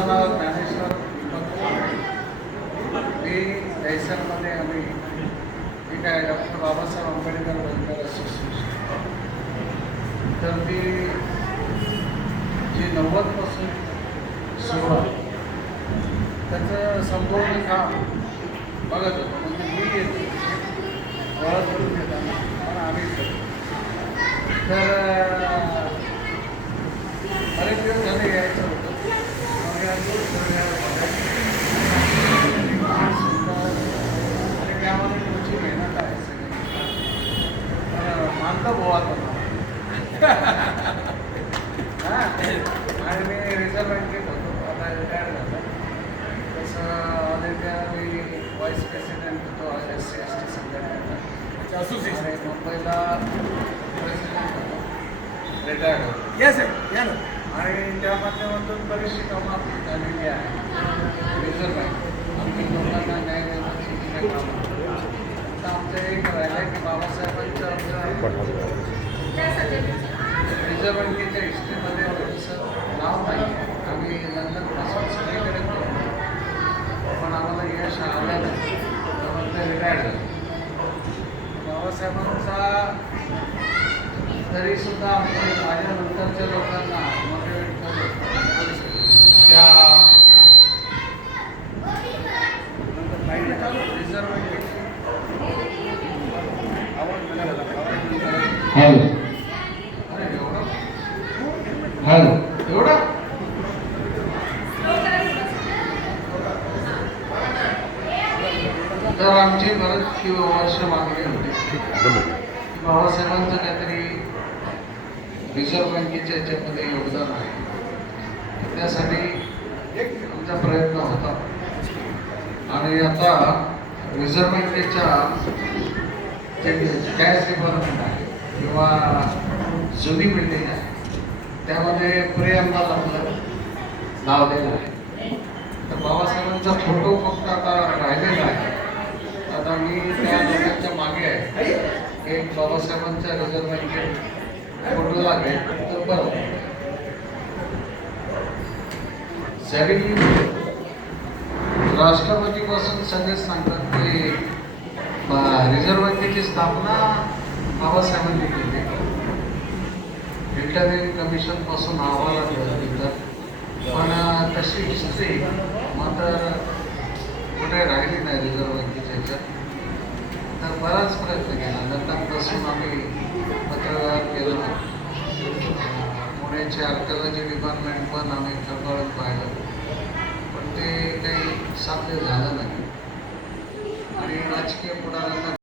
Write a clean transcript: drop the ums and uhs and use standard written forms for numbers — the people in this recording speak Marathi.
माझं नाव ज्ञानेश्वर मी दहिसरमध्ये आम्ही ठीक आहे doctor Babasaheb Ambedkar welfare association तर ती जी 90पासून सुरुवात त्याचं संपूर्ण काम बघत होतो म्हणजे मी येतो ओळख करून घेताना पण आम्ही तर बरेच दिवस झाले यायचं होतं आणि त्यामध्ये कोचिंग घेण्यात आहे सगळं मानतो गोवा हां आणि मी रिझर्व्ह बँकेत होतो आता रिटायर्ड झालो तसं ऑल इंडिया मी व्हाईस प्रेसिडेंट होतो SC/ST संघटनेचा असोसिएशन मुंबईला प्रेसिडेंट होतो रिटायर्ड होतो या सर या ना आणि त्या माध्यमातून बरीचशी कामं आपली झालेली आहे रिझर्व्ह बँक आमच्या लोकांना न्याय देण्याची कामं आता आमचं एक राहिलं आहे की बाबासाहेबांचं आमचं रिझर्व्ह बँकेच्या हिस्ट्रीमध्ये त्यांचं नाव नाही आहे आम्ही लंडनपासून सगळीकडे पण आम्हाला यश आलं नाही त्यामुळे रिटायर्ड झालं बाबासाहेबांचा तरीसुद्धा माझ्या नंतरच्या लोकांना मोटिवेट करून त्या रिझर्व्ह बँकेची अरे एवढं एवढं तर आमची बरेच वर्ष मागणी होती बाबासाहेबांचं काहीतरी रिझर्व्ह बँकेच्या याच्यामध्ये योगदान आहे त्यासाठी आमचा प्रयत्न होता आणि आता रिझर्व्ह बँकेच्या जे कॅश डिपार्टमेंट आहे किंवा जुनी बिल्डिंग आहे त्यामध्ये प्रेमला आपलं लावलेलं आहे तर बाबासाहेबांचा फोटो फक्त आता राहिलेला आहे आता मी त्या लोकांच्या मागे आहे एक बाबासाहेबांच्या रिझर्व्ह बँकेत फोटो लागेल तर बरं जरी राष्ट्रपतीपासून सगळेच सांगतात की रिझर्व्ह बँकेची स्थापना बाबासाहेबांनी केली इंटरनेट कमिशनपासून अहवाल दिलं पण तशी हिस्ट्री मात्र कुठे राहिली नाही रिझर्व्ह बँकेच्या ह्याच्यात तर बराच प्रयत्न केला लंडनपासून आम्ही पत्रव्यवहार केला पुण्याचे आर्किओलॉजी डिपार्टमेंट पण आम्ही खळखळून पाहिलं पण ते काही साध्य झालं नाही आणि राजकीय पुढाऱ्यांना